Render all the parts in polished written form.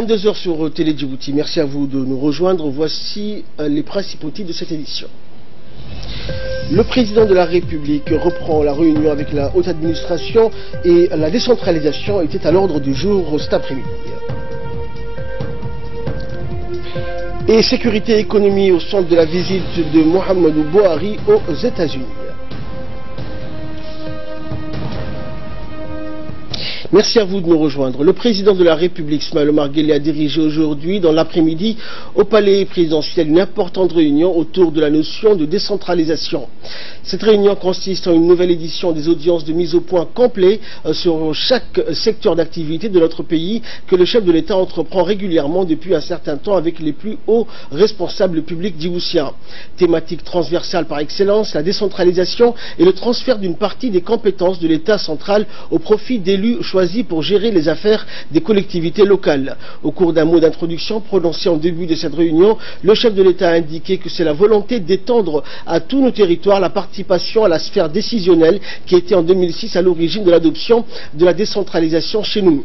22 h sur Télé Djibouti. Merci à vous de nous rejoindre. Voici les principaux titres de cette édition. Le président de la République reprend la réunion avec la haute administration et la décentralisation était à l'ordre du jour cet après-midi. Et sécurité et économie au centre de la visite de Mohamedou Buhari aux États-Unis. Merci à vous de nous rejoindre. Le président de la République, Ismaël Omar Guelleh, a dirigé aujourd'hui, dans l'après-midi, au palais présidentiel, une importante réunion autour de la notion de décentralisation. Cette réunion consiste en une nouvelle édition des audiences de mise au point complet sur chaque secteur d'activité de notre pays que le chef de l'État entreprend régulièrement depuis un certain temps avec les plus hauts responsables publics djiboutiens. Thématique transversale par excellence, la décentralisation et le transfert d'une partie des compétences de l'État central au profit d'élus choisis pour gérer les affaires des collectivités locales. Au cours d'un mot d'introduction prononcé en début de cette réunion, le chef de l'État a indiqué que c'est la volonté d'étendre à tous nos territoires la participation à la sphère décisionnelle qui était en 2006 à l'origine de l'adoption de la décentralisation chez nous.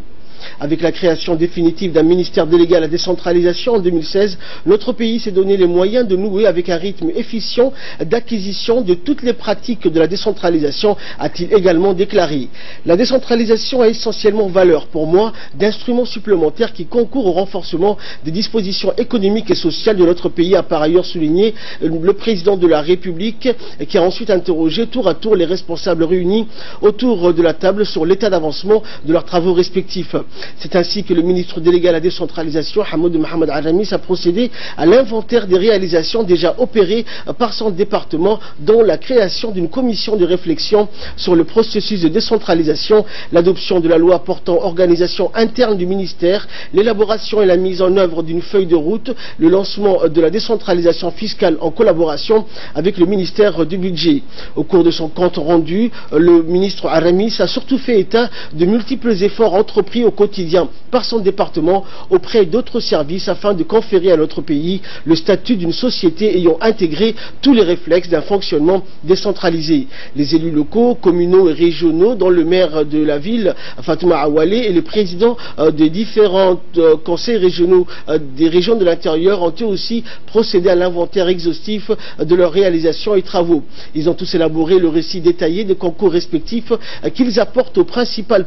Avec la création définitive d'un ministère délégué à la décentralisation en 2016, notre pays s'est donné les moyens de nouer avec un rythme efficient d'acquisition de toutes les pratiques de la décentralisation, a-t-il également déclaré. La décentralisation a essentiellement valeur, pour moi, d'instruments supplémentaires qui concourent au renforcement des dispositions économiques et sociales de notre pays, a par ailleurs souligné le président de la République, qui a ensuite interrogé tour à tour les responsables réunis autour de la table sur l'état d'avancement de leurs travaux respectifs. C'est ainsi que le ministre délégué à la décentralisation, Hamoud Mohamed Aramis, a procédé à l'inventaire des réalisations déjà opérées par son département, dont la création d'une commission de réflexion sur le processus de décentralisation, l'adoption de la loi portant organisation interne du ministère, l'élaboration et la mise en œuvre d'une feuille de route, le lancement de la décentralisation fiscale en collaboration avec le ministère du Budget. Au cours de son compte rendu, le ministre Aramis a surtout fait état de multiples efforts entrepris au quotidien par son département auprès d'autres services afin de conférer à notre pays le statut d'une société ayant intégré tous les réflexes d'un fonctionnement décentralisé. Les élus locaux, communaux et régionaux, dont le maire de la ville, Fatouma Awale, et le président des différents conseils régionaux des régions de l'intérieur ont eux aussi procédé à l'inventaire exhaustif de leurs réalisations et travaux. Ils ont tous élaboré le récit détaillé des concours respectifs qu'ils apportent aux principales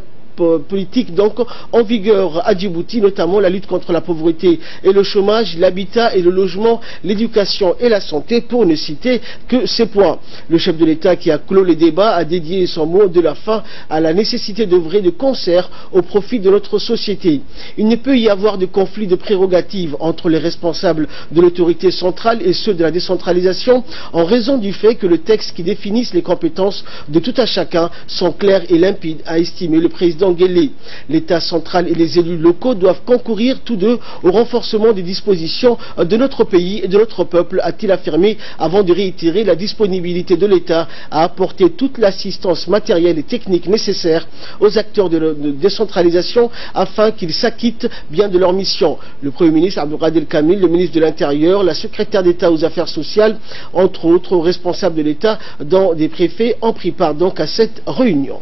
politique donc en vigueur à Djibouti, notamment la lutte contre la pauvreté et le chômage, l'habitat et le logement, l'éducation et la santé, pour ne citer que ces points. Le chef de l'État, qui a clos les débats, a dédié son mot de la fin à la nécessité d'œuvrer de concert au profit de notre société. Il ne peut y avoir de conflit de prérogatives entre les responsables de l'autorité centrale et ceux de la décentralisation en raison du fait que le texte qui définisse les compétences de tout à chacun sont clairs et limpides, a estimé le président Guelleh. L'État central et les élus locaux doivent concourir tous deux au renforcement des dispositions de notre pays et de notre peuple, a-t-il affirmé, avant de réitérer la disponibilité de l'État à apporter toute l'assistance matérielle et technique nécessaire aux acteurs de décentralisation afin qu'ils s'acquittent bien de leur mission. Le Premier ministre Abdelkader Kamil, le ministre de l'Intérieur, la secrétaire d'État aux Affaires sociales, entre autres responsables de l'État, dont des préfets, ont pris part donc à cette réunion.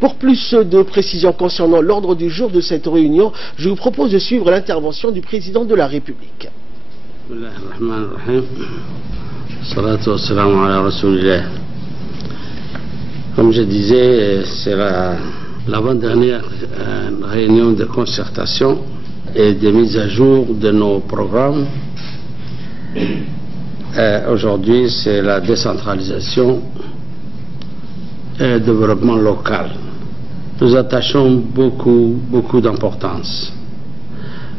Pour plus de précisions concernant l'ordre du jour de cette réunion, je vous propose de suivre l'intervention du président de la République. Comme je disais, c'est l'avant-dernière réunion de concertation et de mise à jour de nos programmes. Aujourd'hui, c'est la décentralisation et développement local. Nous attachons beaucoup d'importance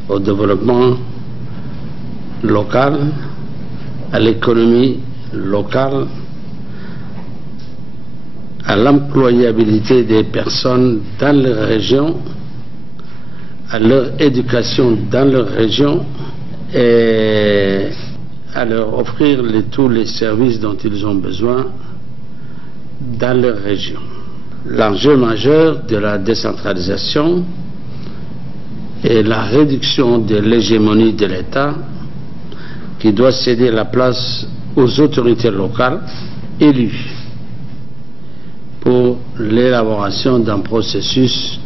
au développement local, à l'économie locale, à l'employabilité des personnes dans les régions, à leur éducation dans leur région et à leur offrir tous les services dont ils ont besoin dans leur région. L'enjeu majeur de la décentralisation est la réduction de l'hégémonie de l'État qui doit céder la place aux autorités locales élues pour l'élaboration d'un processus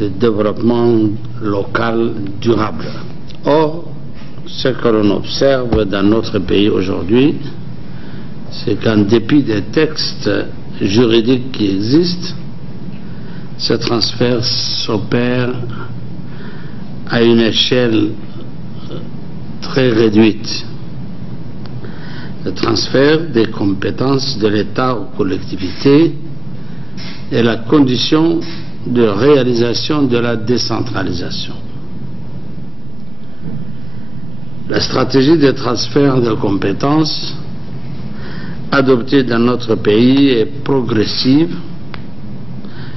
de développement local durable. Or, ce que l'on observe dans notre pays aujourd'hui, c'est qu'en dépit des textes juridiques qui existent, ce transfert s'opère à une échelle très réduite. Le transfert des compétences de l'État aux collectivités est la condition de réalisation de la décentralisation. La stratégie de transfert de compétences adoptée dans notre pays est progressive.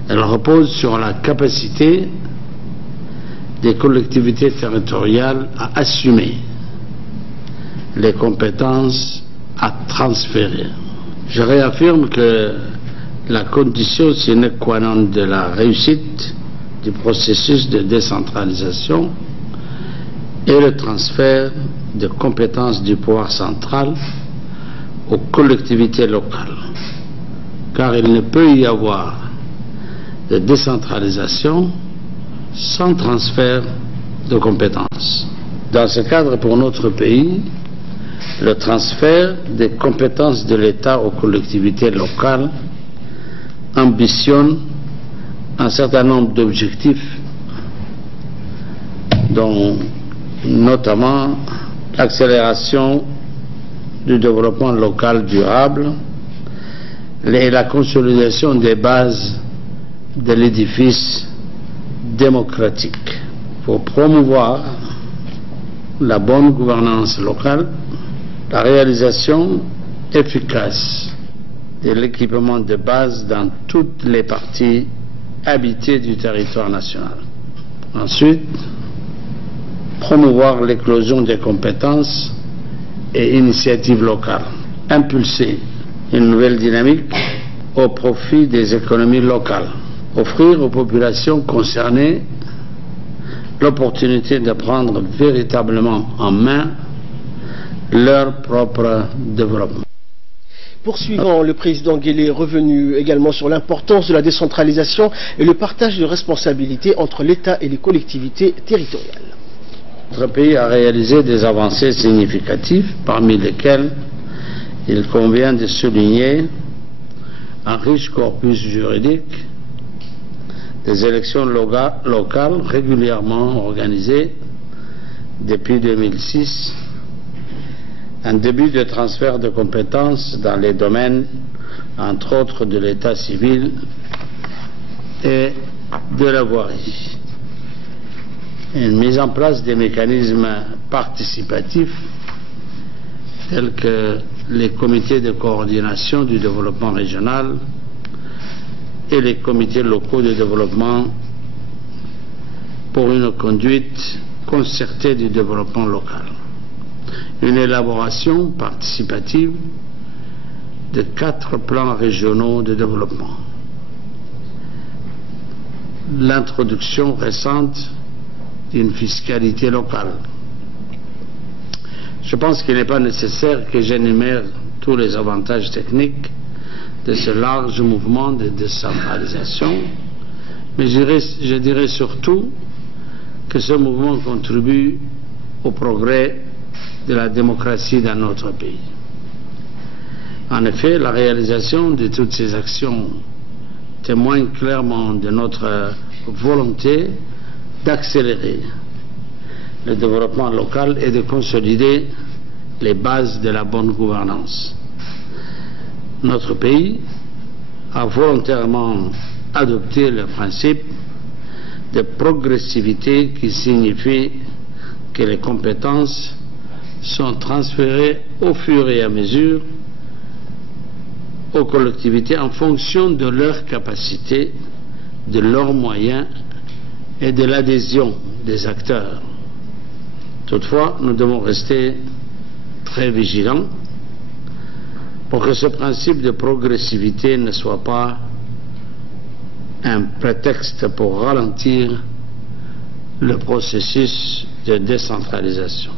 Elle repose sur la capacité des collectivités territoriales à assumer les compétences à transférer. Je réaffirme que la condition sine qua non de la réussite du processus de décentralisation est le transfert de compétences du pouvoir central aux collectivités locales, car il ne peut y avoir de décentralisation sans transfert de compétences. Dans ce cadre, pour notre pays, le transfert des compétences de l'État aux collectivités locales ambitionne un certain nombre d'objectifs, dont notamment l'accélération du développement local durable et la consolidation des bases de l'édifice démocratique. Pour promouvoir la bonne gouvernance locale, la réalisation efficace de l'équipement de base dans toutes les parties habitées du territoire national. Ensuite, promouvoir l'éclosion des compétences et initiatives locales. Impulser une nouvelle dynamique au profit des économies locales. Offrir aux populations concernées l'opportunité de prendre véritablement en main leur propre développement. Poursuivant, le président Guelleh est revenu également sur l'importance de la décentralisation et le partage de responsabilités entre l'État et les collectivités territoriales. Notre pays a réalisé des avancées significatives, parmi lesquelles il convient de souligner un riche corpus juridique, des élections locales régulièrement organisées depuis 2006, un début de transfert de compétences dans les domaines, entre autres, de l'état civil et de la voirie, une mise en place des mécanismes participatifs tels que les comités de coordination du développement régional et les comités locaux de développement pour une conduite concertée du développement local. Une élaboration participative de 4 plans régionaux de développement. L'introduction récente d'une fiscalité locale. Je pense qu'il n'est pas nécessaire que j'énumère tous les avantages techniques de ce large mouvement de décentralisation, mais je dirais surtout que ce mouvement contribue au progrès de la démocratie dans notre pays. En effet, la réalisation de toutes ces actions témoigne clairement de notre volonté d'accélérer le développement local et de consolider les bases de la bonne gouvernance. Notre pays a volontairement adopté le principe de progressivité qui signifie que les compétences sont transférées au fur et à mesure aux collectivités en fonction de leurs capacités, de leurs moyens et de l'adhésion des acteurs. Toutefois, nous devons rester très vigilants pour que ce principe de progressivité ne soit pas un prétexte pour ralentir le processus de décentralisation.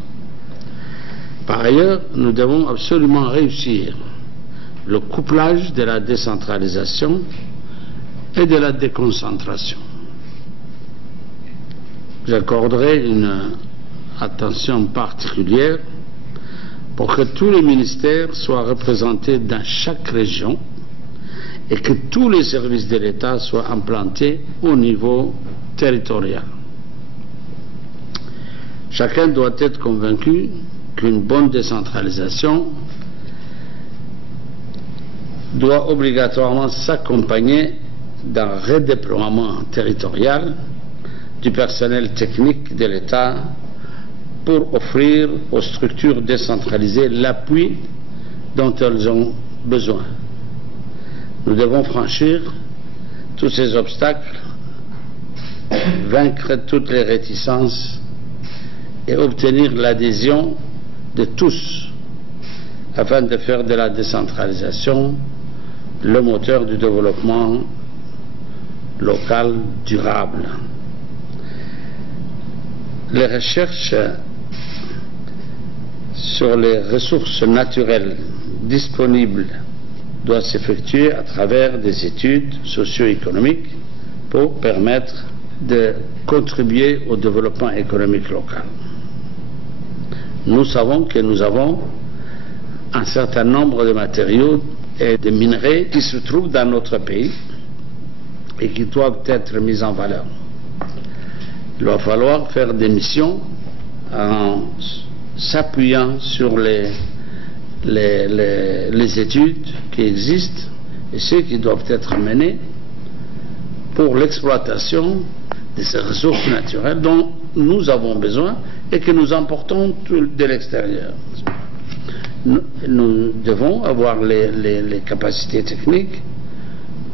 Par ailleurs, nous devons absolument réussir le couplage de la décentralisation et de la déconcentration. j'accorderai une attention particulière pour que tous les ministères soient représentés dans chaque région et que tous les services de l'État soient implantés au niveau territorial. Chacun doit être convaincu qu'une bonne décentralisation doit obligatoirement s'accompagner d'un redéploiement territorial du personnel technique de l'État pour offrir aux structures décentralisées l'appui dont elles ont besoin. Nous devons franchir tous ces obstacles, vaincre toutes les réticences et obtenir l'adhésion de tous afin de faire de la décentralisation le moteur du développement local durable. Les recherches sur les ressources naturelles disponibles doivent s'effectuer à travers des études socio-économiques pour permettre de contribuer au développement économique local. Nous savons que nous avons un certain nombre de matériaux et de minerais qui se trouvent dans notre pays et qui doivent être mis en valeur. Il va falloir faire des missions en s'appuyant sur les études qui existent et ceux qui doivent être menés pour l'exploitation de ces ressources naturelles dont nous avons besoin et que nous importons de l'extérieur. Nous devons avoir les capacités techniques,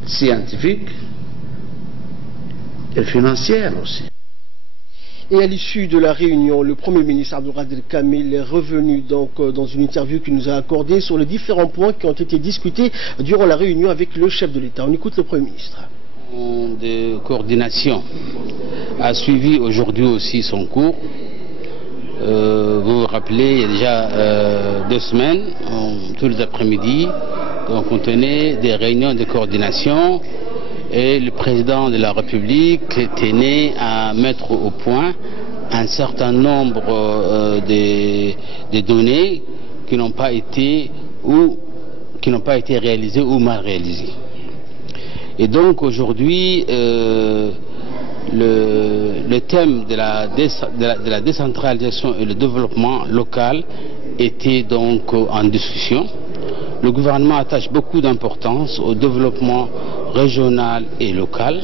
scientifiques et financières aussi. Et à l'issue de la réunion, le Premier ministre Abdelkader Kamil est revenu donc dans une interview qu'il nous a accordée sur les différents points qui ont été discutés durant la réunion avec le chef de l'État. On écoute le Premier ministre. De coordination a suivi aujourd'hui aussi son cours. Vous vous rappelez, il y a déjà 2 semaines, tous les après-midi, on tenait des réunions de coordination et le président de la République tenait à mettre au point un certain nombre de données qui n'ont pas été réalisées ou mal réalisées. Et donc aujourd'hui, le thème de la décentralisation et le développement local était donc en discussion. Le gouvernement attache beaucoup d'importance au développement régional et local.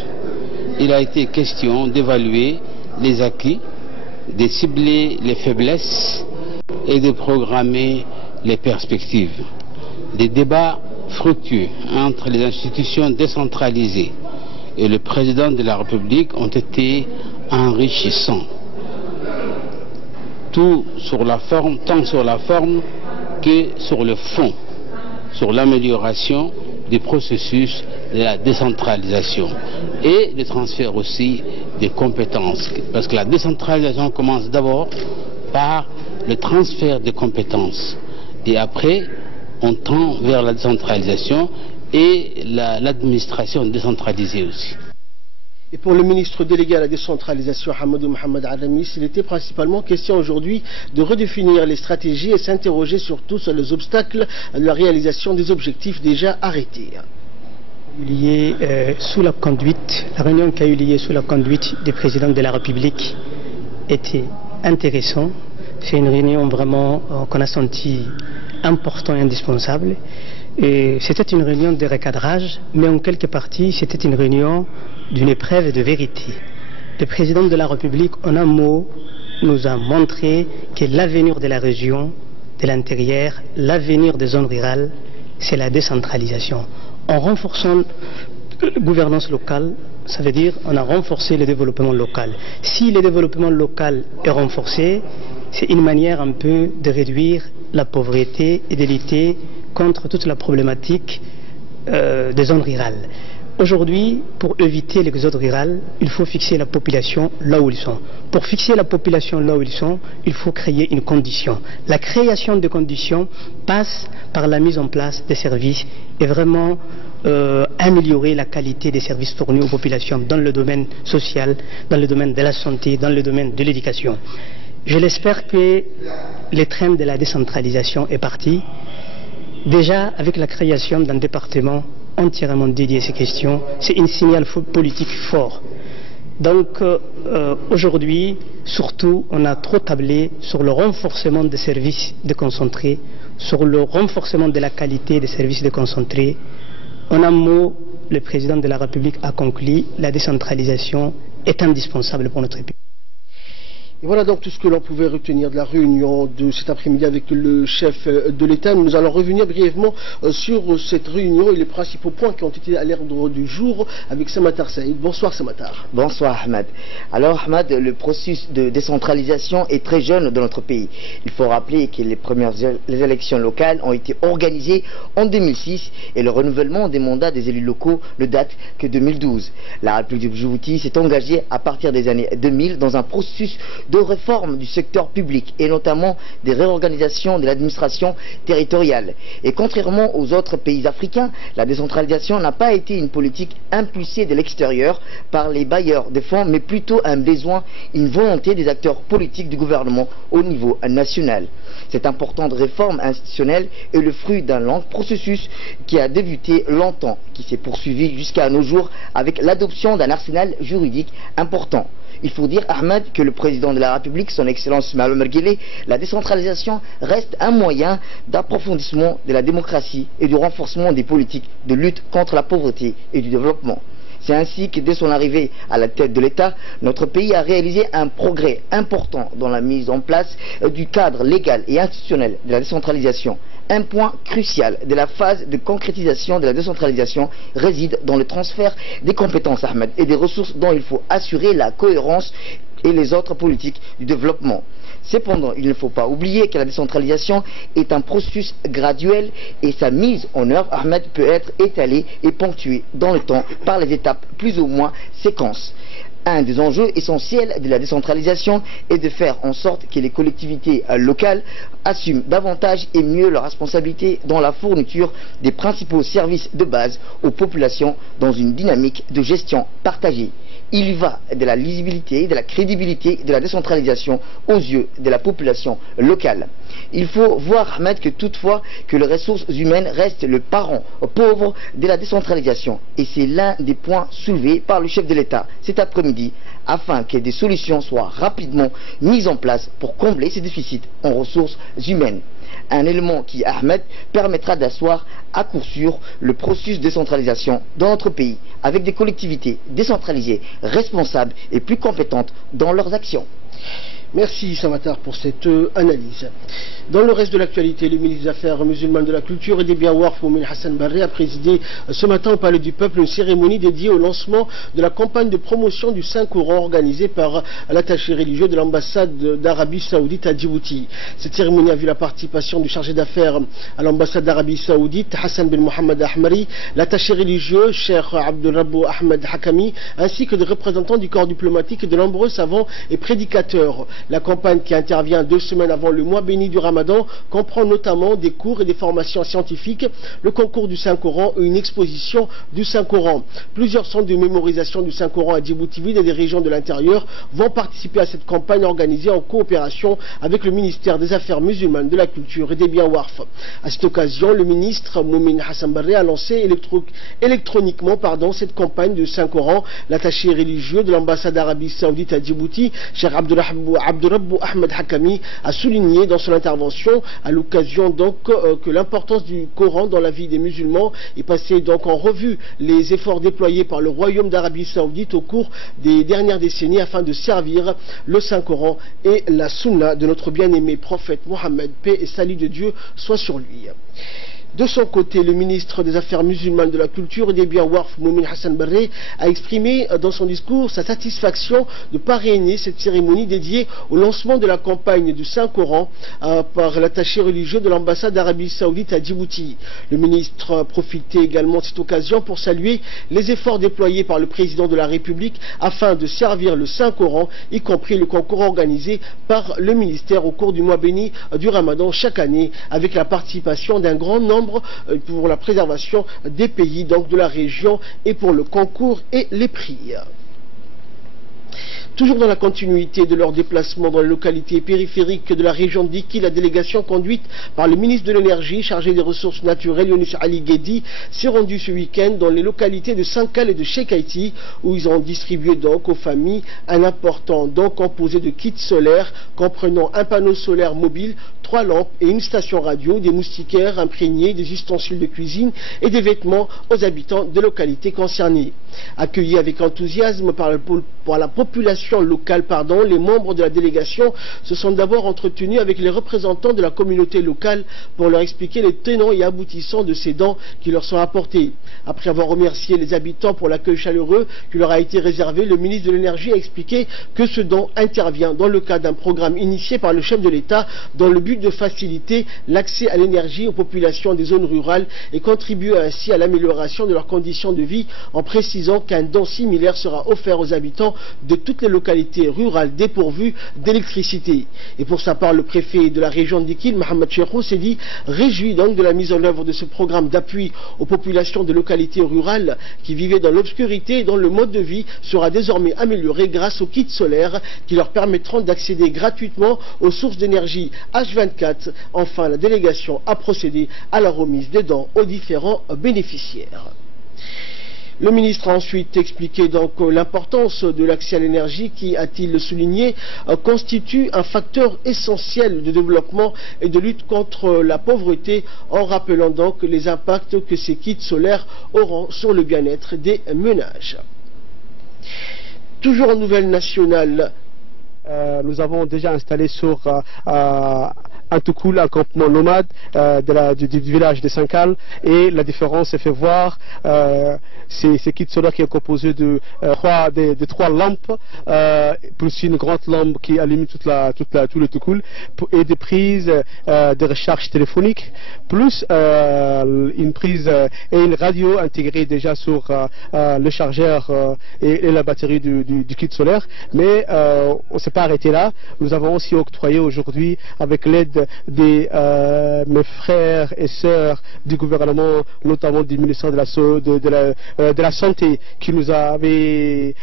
Il a été question d'évaluer les acquis, de cibler les faiblesses et de programmer les perspectives. Des débats fructueux entre les institutions décentralisées et le président de la République ont été enrichissants, tant sur la forme que sur le fond, sur l'amélioration des processus de la décentralisation et le transfert aussi des compétences. Parce que la décentralisation commence d'abord par le transfert des compétences et après on tend vers la décentralisation et l'administration décentralisée aussi. Et pour le ministre délégué à la décentralisation, Hamadou Mohamed Aramis, il était principalement question aujourd'hui de redéfinir les stratégies et s'interroger surtout sur les obstacles à la réalisation des objectifs déjà arrêtés. La réunion qui a eu lieu sous la conduite du président de la République était intéressante. C'est une réunion vraiment qu'on a senti important et indispensable. C'était une réunion de recadrage, mais en quelque partie, c'était une réunion d'une épreuve de vérité. Le président de la République, en un mot, nous a montré que l'avenir de la région, de l'intérieur, l'avenir des zones rurales, c'est la décentralisation. En renforçant la gouvernance locale, ça veut dire qu'on a renforcé le développement local. Si le développement local est renforcé, c'est une manière un peu de réduire la pauvreté et de lutter contre toute la problématique des zones rurales. Aujourd'hui, pour éviter l'exode rural, il faut fixer la population là où ils sont. Pour fixer la population là où ils sont, il faut créer une condition. La création de conditions passe par la mise en place des services et vraiment améliorer la qualité des services fournis aux populations dans le domaine social, dans le domaine de la santé, dans le domaine de l'éducation. Je l'espère que le train de la décentralisation est parti. Déjà, avec la création d'un département entièrement dédié à ces questions, c'est un signal politique fort. Donc aujourd'hui, surtout, on a trop tablé sur le renforcement des services déconcentrés, sur le renforcement de la qualité des services déconcentrés. En un mot, le président de la République a conclu, la décentralisation est indispensable pour notre pays. Et voilà donc tout ce que l'on pouvait retenir de la réunion de cet après-midi avec le chef de l'État. Nous allons revenir brièvement sur cette réunion et les principaux points qui ont été à l'ordre du jour avec Samatar Saïd. Bonsoir Samatar. Bonsoir Ahmed. Alors Ahmed, le processus de décentralisation est très jeune dans notre pays. Il faut rappeler que les élections locales ont été organisées en 2006 et le renouvellement des mandats des élus locaux ne date que de 2012. La République du Djibouti s'est engagée à partir des années 2000 dans un processus de réforme du secteur public et notamment des réorganisations de l'administration territoriale. Et contrairement aux autres pays africains, la décentralisation n'a pas été une politique impulsée de l'extérieur par les bailleurs de fonds, mais plutôt un besoin, une volonté des acteurs politiques du gouvernement au niveau national. Cette importante réforme institutionnelle est le fruit d'un long processus qui a débuté longtemps, qui s'est poursuivi jusqu'à nos jours avec l'adoption d'un arsenal juridique important. Il faut dire, Ahmed, que le président de la République, son Excellence Ismaël Omar Guelleh, la décentralisation reste un moyen d'approfondissement de la démocratie et du renforcement des politiques de lutte contre la pauvreté et du développement. C'est ainsi que dès son arrivée à la tête de l'État, notre pays a réalisé un progrès important dans la mise en place du cadre légal et institutionnel de la décentralisation. Un point crucial de la phase de concrétisation de la décentralisation réside dans le transfert des compétences, Ahmed, et des ressources dont il faut assurer la cohérence et les autres politiques du développement. Cependant, il ne faut pas oublier que la décentralisation est un processus graduel et sa mise en œuvre, Ahmed, peut être étalée et ponctuée dans le temps par les étapes plus ou moins séquences. Un des enjeux essentiels de la décentralisation est de faire en sorte que les collectivités locales assument davantage et mieux leurs responsabilités dans la fourniture des principaux services de base aux populations dans une dynamique de gestion partagée. Il y va de la lisibilité, de la crédibilité de la décentralisation aux yeux de la population locale. Il faut voir, Ahmed, que toutefois que les ressources humaines restent le parent pauvre de la décentralisation. Et c'est l'un des points soulevés par le chef de l'État cet après-midi, afin que des solutions soient rapidement mises en place pour combler ces déficits en ressources humaines. Un élément qui, Ahmed, permettra d'asseoir à coup sûr le processus de décentralisation dans notre pays, avec des collectivités décentralisées, responsables et plus compétentes dans leurs actions. Merci Samatar pour cette analyse. Dans le reste de l'actualité, le ministre des Affaires musulmanes, de la Culture et des Biens Warf, Moumin Hassan Barré, a présidé ce matin au Palais du Peuple une cérémonie dédiée au lancement de la campagne de promotion du Saint-Coran organisée par l'attaché religieux de l'ambassade d'Arabie Saoudite à Djibouti. Cette cérémonie a vu la participation du chargé d'affaires à l'ambassade d'Arabie Saoudite, Hassan bin Mohamed Ahmari, l'attaché religieux, Cheikh Abdurrabbu Ahmed Hakami, ainsi que des représentants du corps diplomatique et de nombreux savants et prédicateurs. La campagne, qui intervient 2 semaines avant le mois béni du Ramadan, comprend notamment des cours et des formations scientifiques, le concours du Saint-Coran et une exposition du Saint-Coran. Plusieurs centres de mémorisation du Saint-Coran à Djibouti-Ville et des régions de l'intérieur vont participer à cette campagne organisée en coopération avec le ministère des Affaires musulmanes, de la Culture et des Biens Warf. À cette occasion, le ministre Moumin Hassan Barré a lancé électroniquement cette campagne du Saint-Coran. L'attaché religieux de l'ambassade d'Arabie Saoudite à Djibouti, Cheikh Abdurrabbu Ahmed Hakami, a souligné dans son intervention à l'occasion que l'importance du Coran dans la vie des musulmans est passée en revue les efforts déployés par le Royaume d'Arabie Saoudite au cours des dernières décennies afin de servir le Saint-Coran et la Sunna de notre bien-aimé prophète Mohammed, paix et salut de Dieu soit sur lui. De son côté, le ministre des Affaires musulmanes, de la Culture et des Biens Warf, Moumin Hassan Barré, a exprimé dans son discours sa satisfaction de parrainer cette cérémonie dédiée au lancement de la campagne du Saint-Coran par l'attaché religieux de l'ambassade d'Arabie Saoudite à Djibouti. Le ministre a profité également de cette occasion pour saluer les efforts déployés par le président de la République afin de servir le Saint-Coran, y compris le concours organisé par le ministère au cours du mois béni du Ramadan chaque année, avec la participation d'un grand nombre pour la préservation des pays donc de la région et pour le concours et les prix. Toujours dans la continuité de leur déplacement dans les localités périphériques de la région d'Iki, la délégation conduite par le ministre de l'Énergie chargé des ressources naturelles, Younous Ali Guedi, s'est rendue ce week-end dans les localités de Sankal et de Cheikh Haïti, où ils ont distribué donc aux familles un important don composé de kits solaires comprenant un panneau solaire mobile, 3 lampes et une station radio, des moustiquaires imprégnés, des ustensiles de cuisine et des vêtements aux habitants des localités concernées. Accueillis avec enthousiasme par la population locale, les membres de la délégation se sont d'abord entretenus avec les représentants de la communauté locale pour leur expliquer les tenants et aboutissants de ces dons qui leur sont apportés. Après avoir remercié les habitants pour l'accueil chaleureux qui leur a été réservé, le ministre de l'Énergie a expliqué que ce don intervient dans le cadre d'un programme initié par le chef de l'État dans le but de faciliter l'accès à l'énergie aux populations des zones rurales et contribuer ainsi à l'amélioration de leurs conditions de vie, en précisant qu'un don similaire sera offert aux habitants de toutes les localités rurales dépourvues d'électricité. Et pour sa part, le préfet de la région d'Ikil, Mohamed Cheikhou, s'est dit réjoui donc de la mise en œuvre de ce programme d'appui aux populations de localités rurales qui vivaient dans l'obscurité et dont le mode de vie sera désormais amélioré grâce aux kits solaires qui leur permettront d'accéder gratuitement aux sources d'énergie H24. Enfin, la délégation a procédé à la remise des dons aux différents bénéficiaires. Le ministre a ensuite expliqué donc l'importance de l'accès à l'énergie qui, a-t-il souligné, constitue un facteur essentiel de développement et de lutte contre la pauvreté, en rappelant donc les impacts que ces kits solaires auront sur le bien-être des ménages. Toujours en nouvelle nationale, nous avons déjà installé sur Antoukoul, un campement nomade du village de Sankal, et la différence s'est fait voir. C'est kit solaire qui est composé de 3 lampes, plus une grande lampe qui allume tout le Toukoul, et des prises de recharge téléphonique, plus une prise et une radio intégrée déjà sur le chargeur et la batterie du kit solaire. Mais on ne s'est pas arrêté là. Nous avons aussi octroyé aujourd'hui, avec l'aide mes frères et sœurs du gouvernement, notamment du ministère de la Santé, qui nous avait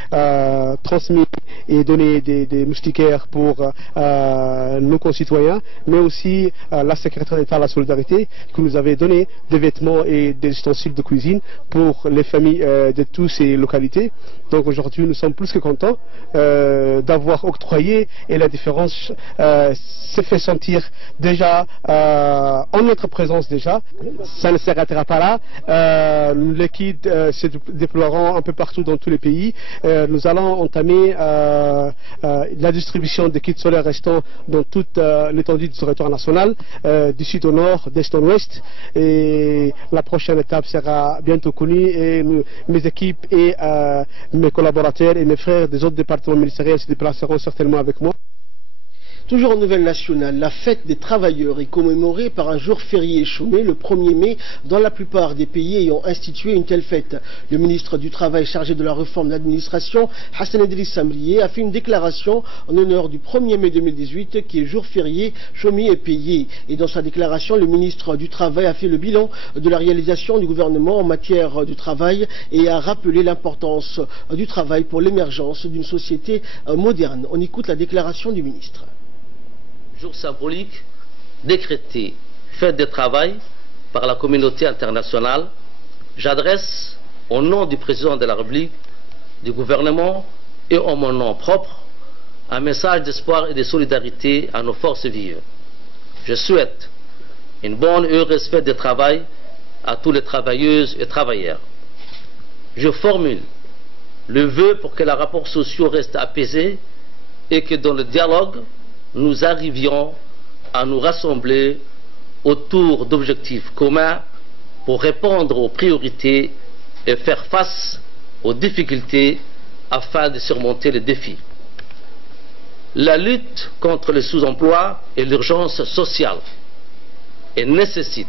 transmis et donné des moustiquaires pour nos concitoyens, mais aussi la secrétaire d'État à la Solidarité, qui nous avait donné des vêtements et des ustensiles de cuisine pour les familles de toutes ces localités. Donc aujourd'hui, nous sommes plus que contents d'avoir octroyé, et la différence s'est fait sentir déjà en notre présence déjà. Ça ne s'arrêtera pas là. Les kits se déploieront un peu partout dans tous les pays. Nous allons entamer la distribution des kits solaires restants dans toute l'étendue du territoire national, du sud au nord, d'est en ouest. Et la prochaine étape sera bientôt connue, et mes équipes et mes collaborateurs et mes frères des autres départements ministériels se déplaceront certainement avec moi. Toujours en nouvelle nationale, la fête des travailleurs est commémorée par un jour férié chômé le 1er mai dans la plupart des pays ayant institué une telle fête. Le ministre du Travail chargé de la réforme de l'administration, Hassan Idriss Samrié, a fait une déclaration en honneur du 1er mai 2018 qui est jour férié chômé et payé. Et dans sa déclaration, le ministre du Travail a fait le bilan de la réalisation du gouvernement en matière de travail et a rappelé l'importance du travail pour l'émergence d'une société moderne. On écoute la déclaration du ministre. Jour symbolique décrété fête de travail par la communauté internationale, j'adresse au nom du président de la République, du gouvernement et en mon nom propre un message d'espoir et de solidarité à nos forces vives. Je souhaite une bonne et heureuse fête de travail à tous les travailleuses et travailleurs. Je formule le vœu pour que les rapports sociaux restent apaisés et que dans le dialogue, nous arrivions à nous rassembler autour d'objectifs communs pour répondre aux priorités et faire face aux difficultés afin de surmonter les défis. La lutte contre le sous-emploi et l'urgence sociale et nécessite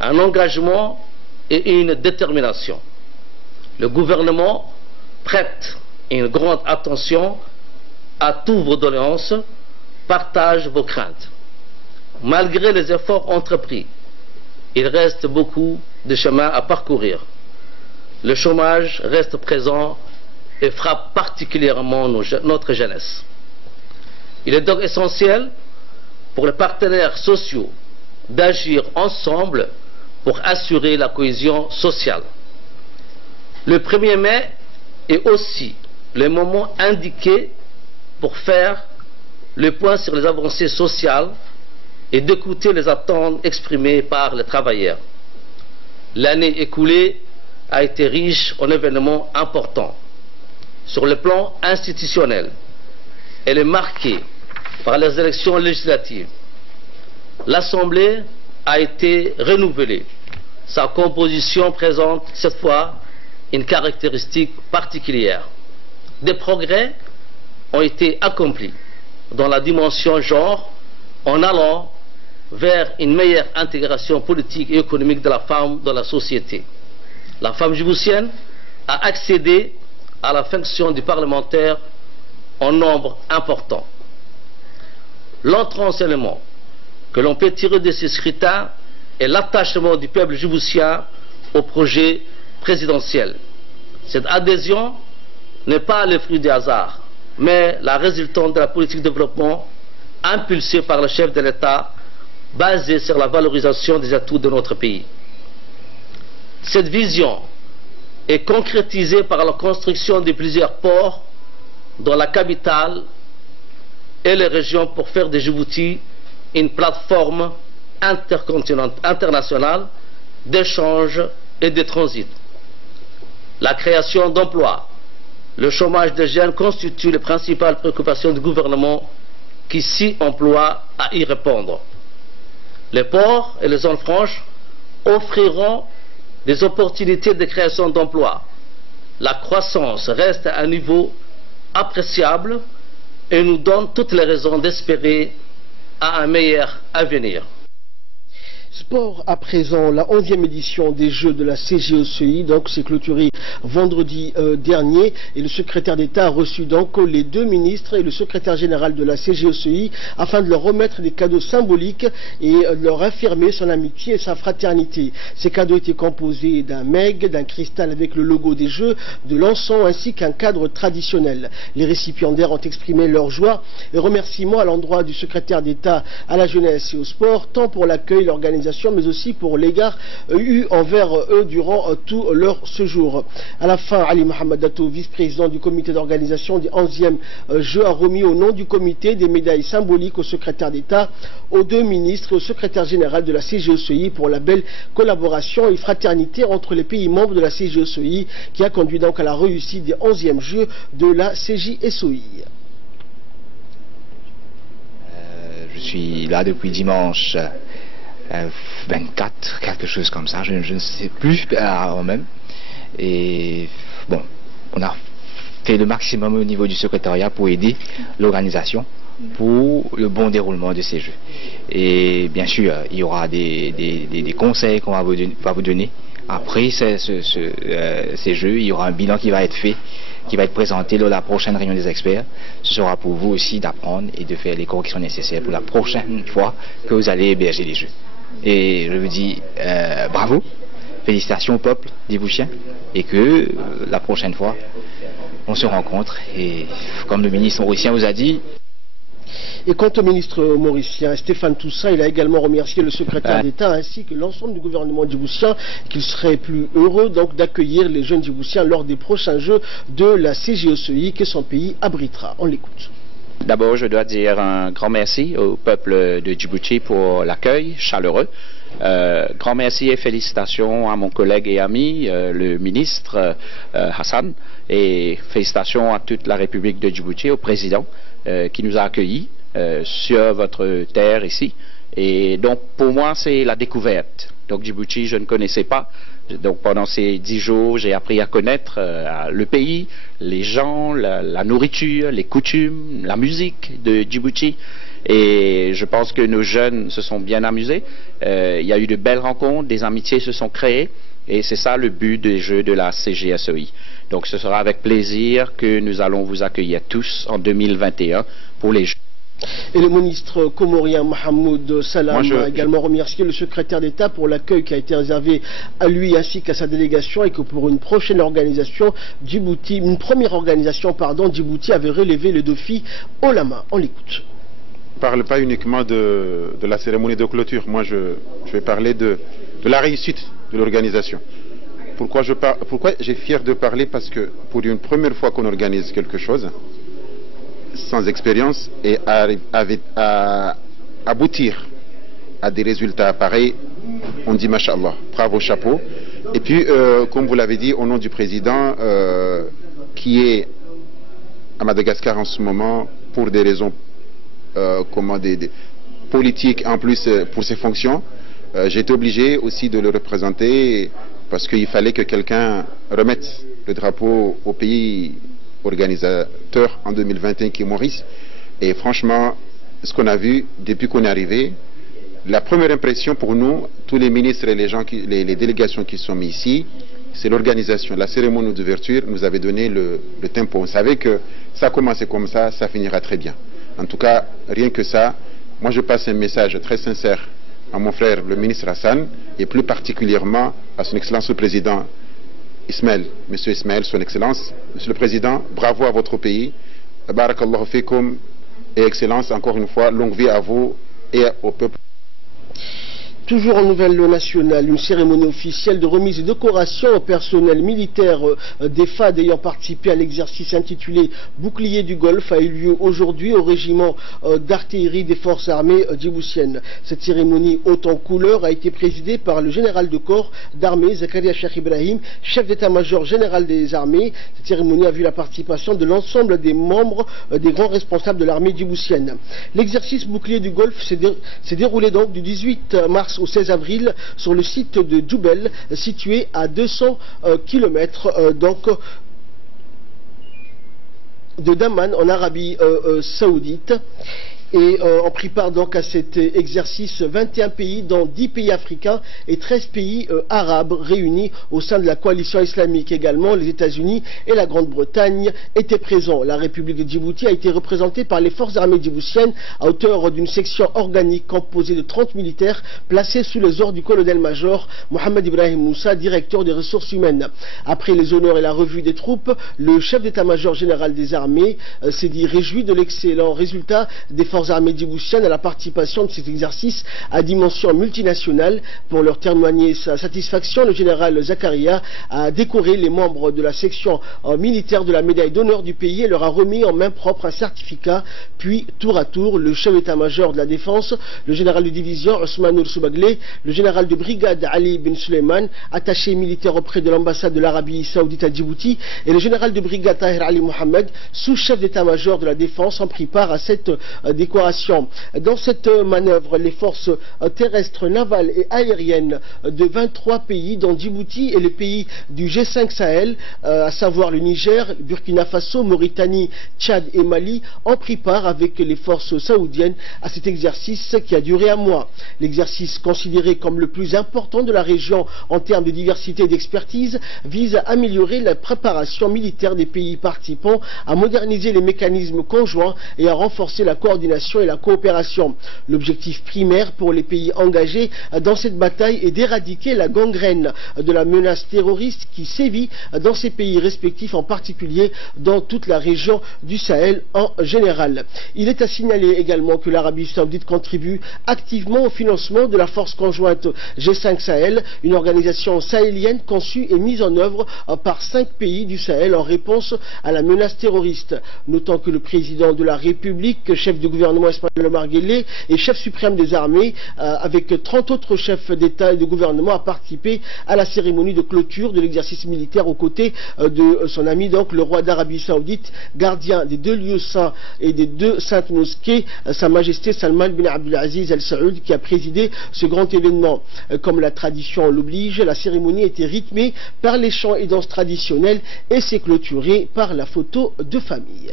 un engagement et une détermination. Le gouvernement prête une grande attention à tous vos doléances, partage vos craintes. Malgré les efforts entrepris, il reste beaucoup de chemin à parcourir. Le chômage reste présent et frappe particulièrement notre jeunesse. Il est donc essentiel pour les partenaires sociaux d'agir ensemble pour assurer la cohésion sociale. Le 1er mai est aussi le moment indiqué pour faire le point sur les avancées sociales et d'écouter les attentes exprimées par les travailleurs. L'année écoulée a été riche en événements importants. Sur le plan institutionnel, elle est marquée par les élections législatives. L'Assemblée a été renouvelée. Sa composition présente cette fois une caractéristique particulière. Des progrès ont été accomplis dans la dimension genre en allant vers une meilleure intégration politique et économique de la femme dans la société. La femme djiboutienne a accédé à la fonction du parlementaire en nombre important. L'autre enseignement que l'on peut tirer de ces scrutins est l'attachement du peuple djiboutien au projet présidentiel. Cette adhésion n'est pas le fruit du hasard, mais la résultante de la politique de développement impulsée par le chef de l'État, basée sur la valorisation des atouts de notre pays. Cette vision est concrétisée par la construction de plusieurs ports dans la capitale et les régions pour faire de Djibouti une plateforme internationale d'échange et de transit. La création d'emplois, le chômage des jeunes constituent les principales préoccupations du gouvernement qui s'y emploie à y répondre. Les ports et les zones franches offriront des opportunités de création d'emplois. La croissance reste à un niveau appréciable et nous donne toutes les raisons d'espérer à un meilleur avenir. Sport à présent, la 11e édition des Jeux de la CGECI, donc c'est clôturé vendredi dernier et le secrétaire d'État a reçu donc les 2 ministres et le secrétaire général de la CGECI afin de leur remettre des cadeaux symboliques et de leur affirmer son amitié et sa fraternité. Ces cadeaux étaient composés d'un meg, d'un cristal avec le logo des Jeux, de l'encens ainsi qu'un cadre traditionnel. Les récipiendaires ont exprimé leur joie et remerciements à l'endroit du secrétaire d'État à la jeunesse et au sport, tant pour l'accueil, l'organisation, mais aussi pour l'égard eu envers eux durant tout leur séjour. À la fin, Ali Mohamed Dato, vice-président du comité d'organisation des 11e Jeux, a remis au nom du comité des médailles symboliques au secrétaire d'État, aux 2 ministres et au secrétaire général de la CGECI pour la belle collaboration et fraternité entre les pays membres de la CGECI qui a conduit donc à la réussite des 11e Jeux de la CJSOI. Je suis là depuis dimanche 24, quelque chose comme ça, je ne sais plus même. Et bon, on a fait le maximum au niveau du secrétariat pour aider l'organisation pour le bon déroulement de ces Jeux. Et bien sûr, il y aura des conseils qu'on va vous donner. Après ces Jeux, il y aura un bilan qui va être fait, qui va être présenté lors de la prochaine réunion des experts. Ce sera pour vous aussi d'apprendre et de faire les corrections nécessaires pour la prochaine fois que vous allez héberger les Jeux. Et je vous dis bravo, félicitations au peuple djiboutien et que la prochaine fois on se rencontre et comme le ministre mauricien vous a dit. Et quant au ministre mauricien Stéphane Toussaint, il a également remercié le secrétaire d'État ainsi que l'ensemble du gouvernement djiboutien qu'il serait plus heureux donc d'accueillir les jeunes djiboutiens lors des prochains Jeux de la CGECI que son pays abritera. On l'écoute. D'abord, je dois dire un grand merci au peuple de Djibouti pour l'accueil chaleureux. Grand merci et félicitations à mon collègue et ami, le ministre Hassan, et félicitations à toute la République de Djibouti, au président qui nous a accueillis sur votre terre ici. Et donc, pour moi, c'est la découverte. Donc, Djibouti, je ne connaissais pas. Donc, pendant ces 10 jours, j'ai appris à connaître le pays, les gens, la nourriture, les coutumes, la musique de Djibouti. Et je pense que nos jeunes se sont bien amusés. Il y a eu de belles rencontres, des amitiés se sont créées. Et c'est ça le but des Jeux de la CGSEI. Donc, ce sera avec plaisir que nous allons vous accueillir tous en 2021 pour les Jeux. Et le ministre comorien Mohamed Salam a également remercié le secrétaire d'État pour l'accueil qui a été réservé à lui ainsi qu'à sa délégation, et que pour une prochaine organisation, première organisation, Djibouti avait relevé le défi haut la main. On l'écoute. Je ne parle pas uniquement de la cérémonie de clôture. Moi, je vais parler de la réussite de l'organisation. Pourquoi j'ai fier de parler? Parce que pour une première fois qu'on organise quelque chose sans expérience et à aboutir à des résultats pareils, on dit Masha'Allah, bravo, chapeau. Et puis, comme vous l'avez dit, au nom du président qui est à Madagascar en ce moment pour des raisons politiques, en plus pour ses fonctions, j'ai été obligé aussi de le représenter parce qu'il fallait que quelqu'un remette le drapeau au pays organisateur en 2021 qui est Maurice. Et franchement, ce qu'on a vu depuis qu'on est arrivé, la première impression pour nous, tous les ministres et les délégations qui sont mis ici, c'est l'organisation. La cérémonie d'ouverture nous avait donné le tempo. On savait que ça commençait comme ça finira très bien. En tout cas, rien que ça, moi je passe un message très sincère à mon frère le ministre Hassan, et plus particulièrement à son excellence le président Ismaël, monsieur Ismaël, son excellence, monsieur le président, bravo à votre pays, barakallahu fikum, et excellence, encore une fois, longue vie à vous et au peuple. Toujours en nouvelle nationale, une cérémonie officielle de remise et décoration au personnel militaire des FAD ayant participé à l'exercice intitulé Bouclier du Golfe a eu lieu aujourd'hui au régiment d'artillerie des forces armées djiboutiennes. Cette cérémonie haute en couleur a été présidée par le général de corps d'armée Zakaria Cheikh Ibrahim, chef d'état-major général des armées. Cette cérémonie a vu la participation de l'ensemble des membres des grands responsables de l'armée djiboutienne. L'exercice Bouclier du Golfe s'est déroulé donc du 18 mars au 16 avril sur le site de Djoubel, situé à 200 km de Daman en Arabie Saoudite. Et on prit part donc à cet exercice 21 pays, dont 10 pays africains et 13 pays arabes réunis au sein de la coalition islamique. Également, les États-Unis et la Grande-Bretagne étaient présents. La République de Djibouti a été représentée par les forces armées djiboutiennes à hauteur d'une section organique composée de 30 militaires placés sous les ordres du colonel-major Mohamed Ibrahim Moussa, directeur des ressources humaines. Après les honneurs et la revue des troupes, le chef d'état-major général des armées s'est dit réjoui de l'excellent résultat des forces armées djiboutiennes à la participation de cet exercice à dimension multinationale. Pour leur témoigner sa satisfaction, le général Zakaria a décoré les membres de la section militaire de la médaille d'honneur du pays et leur a remis en main propre un certificat. Puis, tour à tour, le chef d'état-major de la défense, le général de division Ousmane Nour Soubaglé, le général de brigade Ali bin Suleiman, attaché militaire auprès de l'ambassade de l'Arabie Saoudite à Djibouti, et le général de brigade Tahir Ali Mohamed, sous-chef d'état-major de la défense, ont pris part à cette décoration. Dans cette manœuvre, les forces terrestres, navales et aériennes de 23 pays, dont Djibouti et les pays du G5 Sahel, à savoir le Niger, Burkina Faso, Mauritanie, Tchad et Mali, ont pris part avec les forces saoudiennes à cet exercice qui a duré un mois. L'exercice, considéré comme le plus important de la région en termes de diversité et d'expertise, vise à améliorer la préparation militaire des pays participants, à moderniser les mécanismes conjoints et à renforcer la coordination et la coopération. L'objectif primaire pour les pays engagés dans cette bataille est d'éradiquer la gangrène de la menace terroriste qui sévit dans ces pays respectifs, en particulier dans toute la région du Sahel en général. Il est à signaler également que l'Arabie Saoudite contribue activement au financement de la force conjointe G5 Sahel, une organisation sahélienne conçue et mise en œuvre par 5 pays du Sahel en réponse à la menace terroriste. Notons que le président de la République, chef du gouvernement gouvernement Ismaël Omar Guelleh et chef suprême des armées, avec 30 autres chefs d'État et de gouvernement, a participé à la cérémonie de clôture de l'exercice militaire aux côtés de son ami, donc le roi d'Arabie Saoudite, gardien des 2 lieux saints et des 2 saintes mosquées, Sa Majesté Salman bin Abdulaziz Al Saoud, qui a présidé ce grand événement. Comme la tradition l'oblige, la cérémonie a été rythmée par les chants et danses traditionnelles et s'est clôturée par la photo de famille.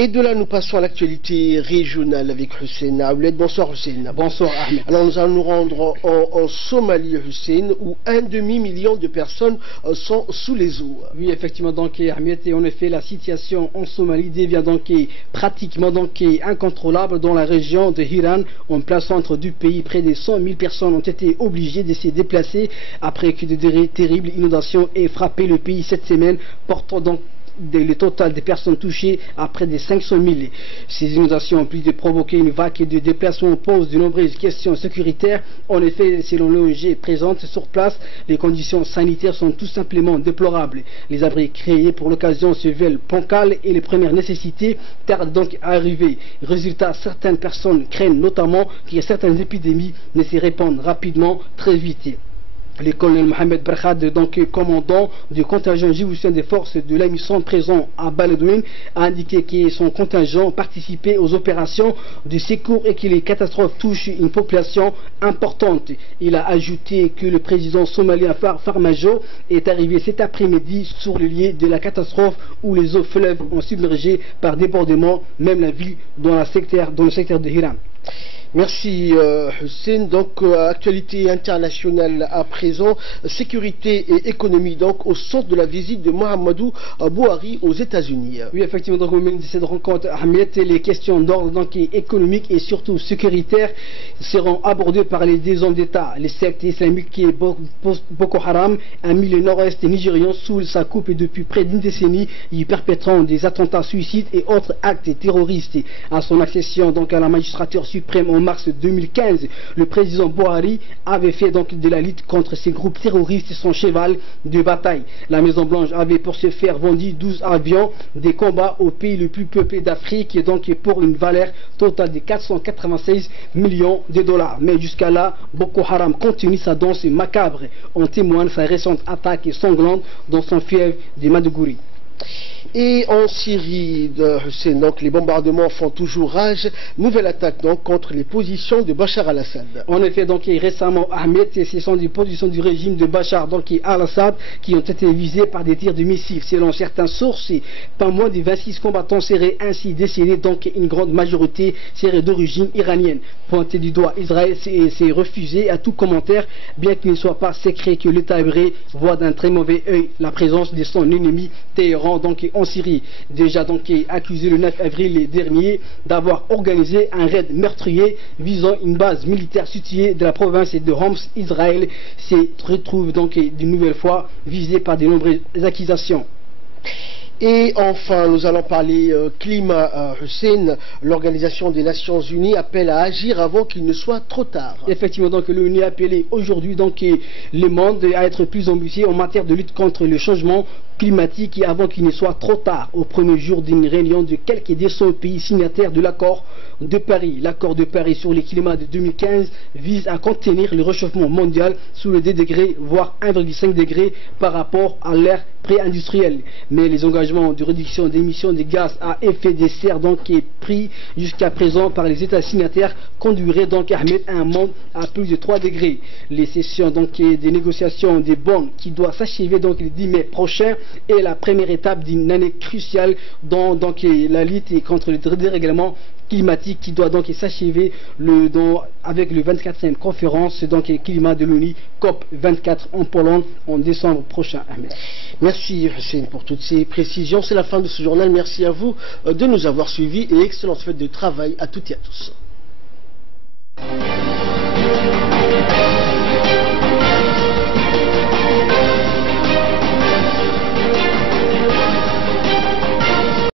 Et de là, nous passons à l'actualité régionale avec Hussein Aoulet. Bonsoir Hussein. Bonsoir Ahmed. Alors nous allons nous rendre en Somalie, Hussein, où 1,5 million de personnes sont sous les eaux. Oui, effectivement, donc Ahmed, et en effet, la situation en Somalie devient donc pratiquement incontrôlable dans la région de Hiran, en plein centre du pays. Près de 100 000 personnes ont été obligées de se déplacer après que de terribles inondations aient frappé le pays cette semaine, portant donc le total des personnes touchées à près de 500 000. Ces inondations, en plus de provoquer une vague de déplacements, posent de nombreuses questions sécuritaires. En effet, selon l'ONG présente sur place, les conditions sanitaires sont tout simplement déplorables. Les abris créés pour l'occasion se veulent bancals et les premières nécessités tardent donc à arriver. Résultat, certaines personnes craignent notamment que certaines épidémies ne se répandent rapidement, très vite. Le colonel Mohamed Berkhad, donc commandant du contingent djiboutien des forces de la mission présent à Baledouine, a indiqué que son contingent participait aux opérations de secours et que les catastrophes touchent une population importante. Il a ajouté que le président somalien Farmajo est arrivé cet après-midi sur le lieu de la catastrophe où les eaux fleuves ont submergé par débordement même la ville dans le secteur de Hiran. Merci Hussein. Donc actualité internationale à présent, sécurité et économie, donc au centre de la visite de Mohamedou Buhari aux États-Unis. Oui, effectivement, donc au milieu de cette rencontre, Ahmed, les questions d'ordre économique et surtout sécuritaire seront abordées par les 2 hommes d'État. Les sectes islamiques qui est Boko Haram a mis le nord-est nigérian sous sa coupe depuis près d'une décennie, y perpétrant des attentats suicides et autres actes terroristes. À son accession donc à la magistrature suprême en mars 2015, le président Buhari avait fait donc de la lutte contre ces groupes terroristes son cheval de bataille. La Maison-Blanche avait pour ce faire vendu 12 avions des combats au pays le plus peuplé d'Afrique, et donc pour une valeur totale de 496 millions de dollars. Mais jusqu'à là, Boko Haram continue sa danse macabre. En témoigne sa récente attaque sanglante dans son fief de Maiduguri. Et en Syrie, donc les bombardements font toujours rage. Nouvelle attaque donc contre les positions de Bachar al-Assad. En effet, donc récemment, Ahmed, ce sont des positions du régime de Bachar al-Assad qui ont été visées par des tirs de missiles. Selon certaines sources, pas moins de 26 combattants seraient ainsi décédés, donc une grande majorité serait d'origine iranienne. Pointé du doigt, Israël s'est refusé à tout commentaire, bien qu'il ne soit pas secret que l'État hébreu voit d'un très mauvais œil la présence de son ennemi Téhéran donc en Syrie. Déjà donc accusé le 9 avril dernier d'avoir organisé un raid meurtrier visant une base militaire située de la province de Homs. Israël se retrouve donc d'une nouvelle fois visé par de nombreuses accusations. Et enfin, nous allons parler climat. Hussein, l'Organisation des Nations Unies appelle à agir avant qu'il ne soit trop tard. Effectivement, donc l'ONU a appelé aujourd'hui donc le monde à être plus ambitieux en matière de lutte contre le changement climatique et avant qu'il ne soit trop tard. Au premier jour d'une réunion de quelques 200 pays signataires de l'accord de Paris. L'accord de Paris sur le climat de 2015 vise à contenir le réchauffement mondial sous les 2 degrés, voire 1,5 degré par rapport à l'ère pré-industrielle. Mais les engagements de réduction d'émissions de gaz à effet de serre donc qui est pris jusqu'à présent par les États signataires conduiraient donc à mettre un monde à plus de 3 degrés. Les sessions donc des négociations des Bonn qui doit s'achever donc le 10 mai prochain est la première étape d'une année cruciale dans donc la lutte contre le dérèglement climatique qui doit donc s'achever avec le 24e conférence donc climat de l'ONU COP 24 en Pologne en décembre prochain. Ahmed. Merci Hussein pour toutes ces précisions. C'est la fin de ce journal. Merci à vous de nous avoir suivis et excellente fête de travail à toutes et à tous.